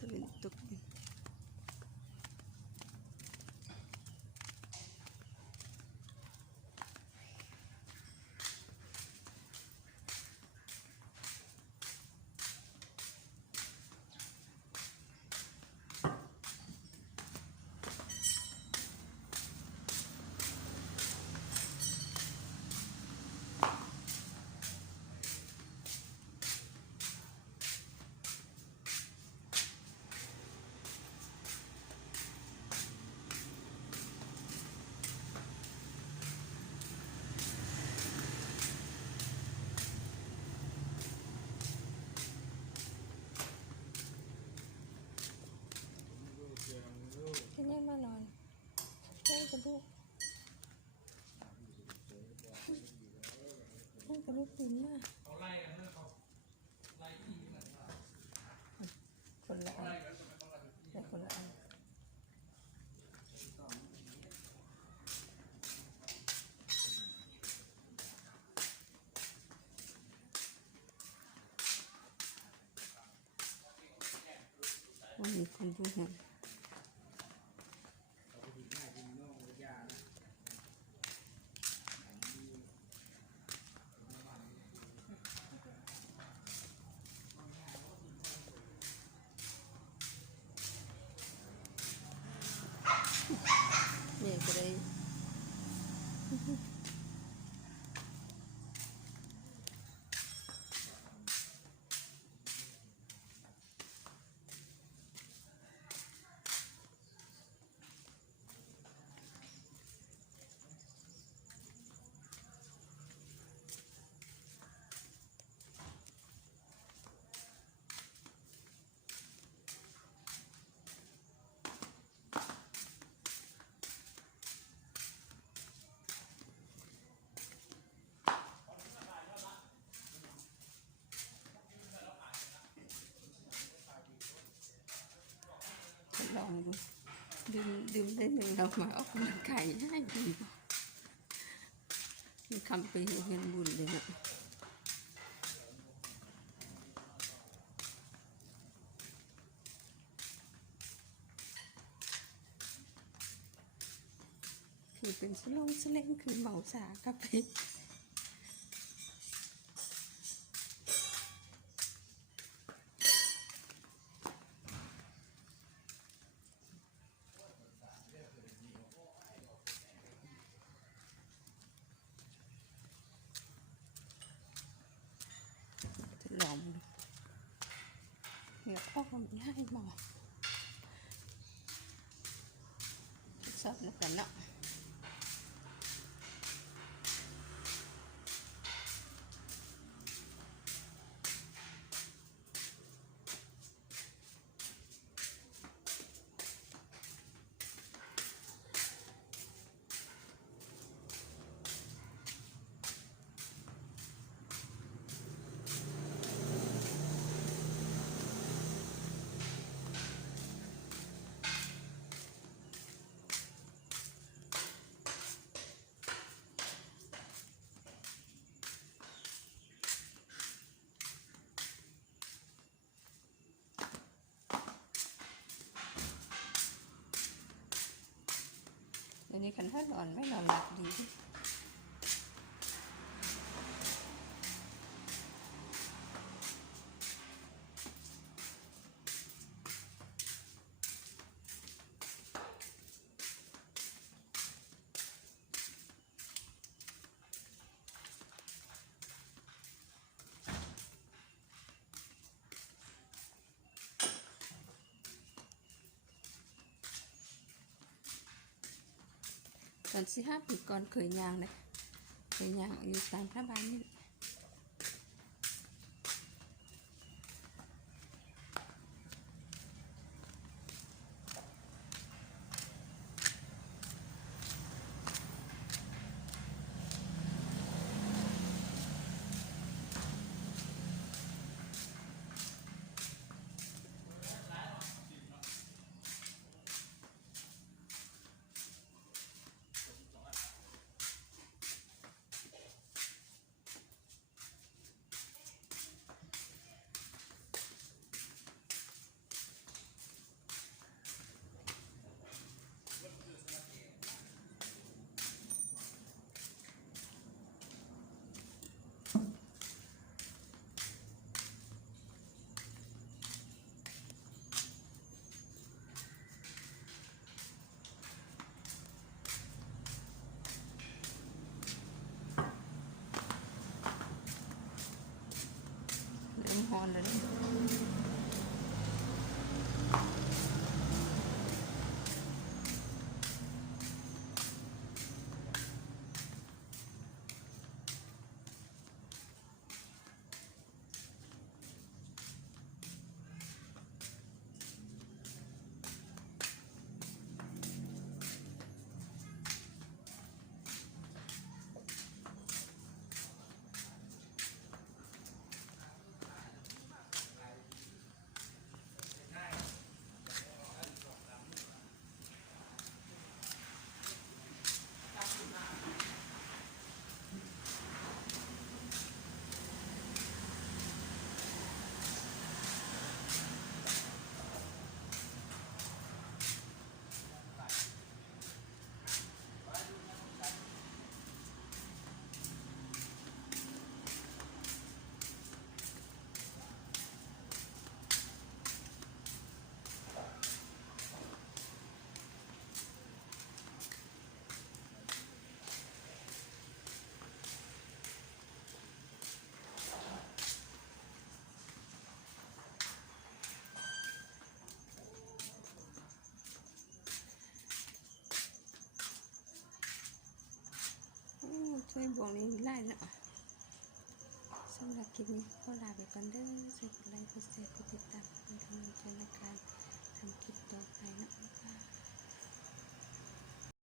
ตื่นตุกที่นี่มานอนเล่นกับลูกเล่นกับลูกตื่นมาคนละอันแต่คนละอันวันนี้คนดูเห็นเนี่ยก็ได้ลองดูดื่มได้หนึ่งเรามาออกกำลังกายให้ดีมีคำไปเงินบุญเลยนะคือเป็นสเล่งคือเมาสากับไปลองดูเดี๋ยวพ่อทำให้หมอชอบแล้วกันเนาะเดี๋ยวนี้คันถ้านอนไม่นอนหลับดีตอน15 ปีก่อนเคยย่างเลยเคยย่างอยู่ตามพระบาทนี่ ช่วยบวกนี้ไล่เนาะสำหรับคลิปนี้ขอลาไปก่อนเด้อช่วยกดไลค์กดแชร์กดติดตามเป็นกำลังใจในการทำคลิปต่อไปเนาะ